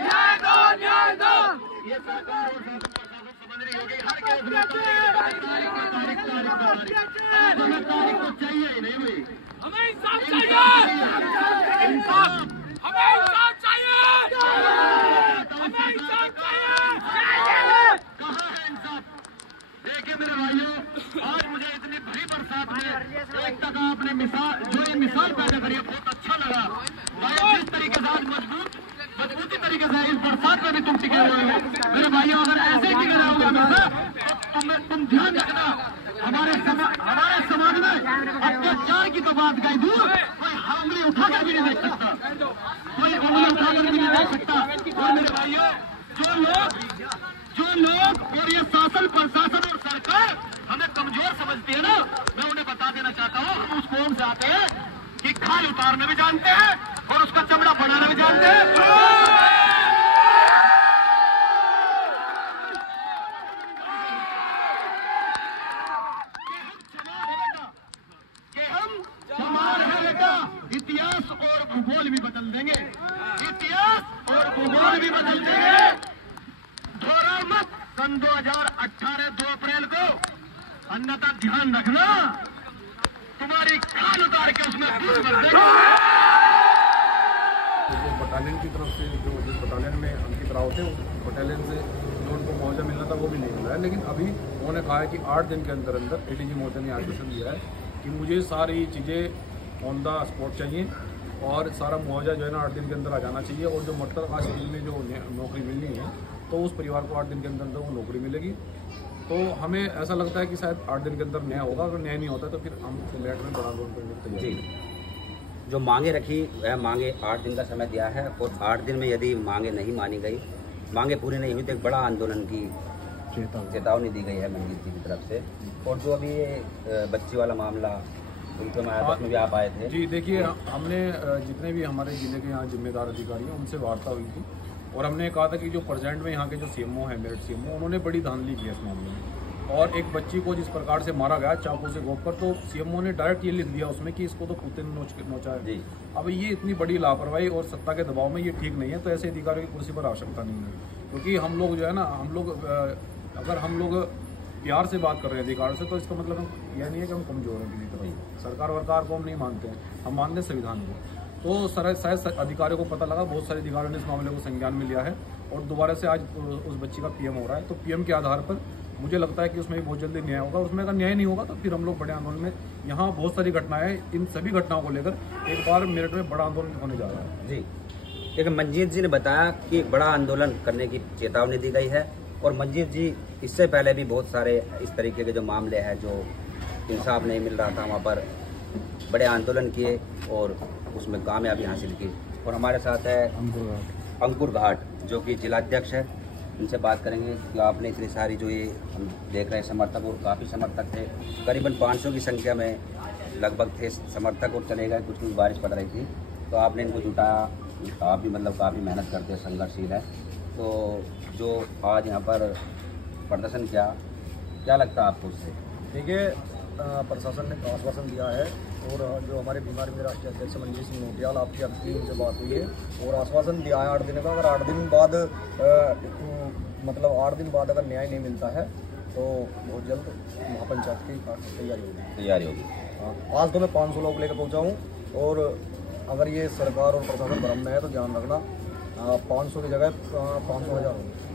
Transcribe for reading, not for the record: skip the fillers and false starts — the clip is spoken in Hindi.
न्याय दो, न्याय दो। ये सरकार और समझ रही होगी हर केस में तारीख तो चाहिए ही नहीं भाई। हमें इंसाफ चाहिए, इंसाफ, हमें इंसाफ चाहिए, हमें इंसाफ चाहिए। कहाँ है इंसाफ? देखिए मेरे भाइयों, आज मुझे इतनी भरी बरसात में एक तक आपने मिसाल जो ये मिसाल पैदा करी है बहुत अच्छा लगा। जिस तरीके से आज मजबूती तरीके से इस बरसात में भी तुम टिके हुए हो मेरे भाइयों, अगर ऐसे ही टिके रहोगे हमेशा तुम ध्यान रखना हमारे समाज में अत्याचार की तो बात गई दूर, कोई उंगली उठाकर भी नहीं देख सकता, कोई उंगली उठाकर भी नहीं देख सकता। और मेरे भाइयों, जो लोग और ये शासन प्रशासन और सरकार हमें कमजोर समझती है ना, मैं उन्हें बता देना चाहता हूँ, हम उस कौम से आते हैं कि खाल उतारने भी जानते हैं और उसका चमड़ा बनाना भी जानते हैं। इतिहास और भूगोल भी बदल देंगे, इतिहास और भूगोल भी बदल देंगे। दोहरा मत सन 2018 2 अप्रैल को, अन्यथा ध्यान रखना तुम्हारी खाल उतार के उसमें भूल कर देंगे। बटालियन की तरफ से जो जिस बटालियन में अंकित राव थे उस बटालियन से जो उनको मुआवजा मिलना था वो भी नहीं मिला है, लेकिन अभी उन्होंने कहा है कि 8 दिन के अंदर अंदर एडीजी महोदय ने आश्वासन दिया है कि मुझे सारी चीज़ें ऑन द स्पॉट चाहिए और सारा मुआवजा जो है ना 8 दिन के अंदर आ जाना चाहिए। और जो मटर का शेड्यूल में जो नौकरी मिलनी है तो उस परिवार को 8 दिन के अंदर अंदर वो नौकरी मिलेगी। तो हमें ऐसा लगता है कि शायद 8 दिन के अंदर न्याय होगा, अगर न्याय नहीं होता तो फिर हम लेटर में बड़ा आंदोलन करने को तैयार हैं। जो मांगे रखी वह मांगे 8 दिन का समय दिया है और 8 दिन में यदि मांगे नहीं मानी गई, मांगे पूरी नहीं हुई तो एक बड़ा आंदोलन की चेतावनी दी गई है मंजीत जी की तरफ से। और जो अभी ये बच्ची वाला मामला उनके में भी आप आए थे। जी देखिए, हमने जितने भी हमारे जिले के यहाँ जिम्मेदार अधिकारी हैं उनसे वार्ता हुई थी और हमने कहा था कि जो प्रेजेंट में यहाँ के जो सीएमओ हैं, मेरठ सीएमओ, उन्होंने बड़ी धांधली की है इस मामले में। और एक बच्ची को जिस प्रकार से मारा गया चाकू से गोप कर, तो सीएमओ ने डायरेक्ट ये लिख दिया उसमें कि इसको तो कुत्ते ने नोचा है। अब ये इतनी बड़ी लापरवाही और सत्ता के दबाव में ये ठीक नहीं है। तो ऐसे अधिकारियों की कुर्सी पर आवश्यकता नहीं है, क्योंकि हम लोग जो है ना, अगर हम लोग प्यार से बात कर रहे हैं अधिकार से, तो इसका मतलब यह नहीं है कि हम कमजोर हैं किसी तरह। सरकार वरकार को हम नहीं मानते हैं, हम मानते हैं संविधान को। तो शायद अधिकारियों को पता लगा, बहुत सारे अधिकारियों ने इस मामले को संज्ञान में लिया है और दोबारा से आज उस बच्ची का पीएम हो रहा है। तो पीएम के आधार पर मुझे लगता है कि उसमें बहुत जल्दी न्याय होगा। उसमें अगर न्याय नहीं होगा तो फिर हम लोग बड़े आंदोलन में, यहाँ बहुत सारी घटनाएं, इन सभी घटनाओं को लेकर एक बार मेरठ में बड़ा आंदोलन होने जा रहा है। जी, लेकिन मंजीत जी ने बताया कि बड़ा आंदोलन करने की चेतावनी दी गई है। और मंजीत जी इससे पहले भी बहुत सारे इस तरीके के जो मामले हैं, जो इंसाफ नहीं मिल रहा था, वहाँ पर बड़े आंदोलन किए और उसमें कामयाबी हासिल की। और हमारे साथ है अंकुर घाट, जो कि जिलाध्यक्ष है। इनसे बात करेंगे कि आपने इतनी सारी जो ये हम देख रहे हैं समर्थक, और काफ़ी समर्थक थे, करीबन 500 की संख्या में लगभग थे समर्थक, और चले गए, कुछ बारिश पड़ रही थी तो आपने इनको जुटाया। आप भी मतलब काफ़ी मेहनत करते हैं, संघर्षशील है। तो जो आज यहाँ पर प्रदर्शन किया, क्या लगता है आपको उससे? देखिए, प्रशासन ने आश्वासन दिया है और जो हमारे बीमार में राष्ट्रीय अध्यक्ष मंजीत सिंह नोटियाल, आपकी अभी उनसे बात हुई है और आश्वासन दिया है 8 दिन का। अगर 8 दिन बाद मतलब 8 दिन बाद अगर न्याय नहीं मिलता है तो बहुत जल्द महापंचायत की तैयारी होगी। आज तो मैं 500 लोग लेकर पहुँचा हूँ और अगर ये सरकार और प्रशासन भ्रम में है तो ध्यान रखना 500 की जगह 500,000 होगी।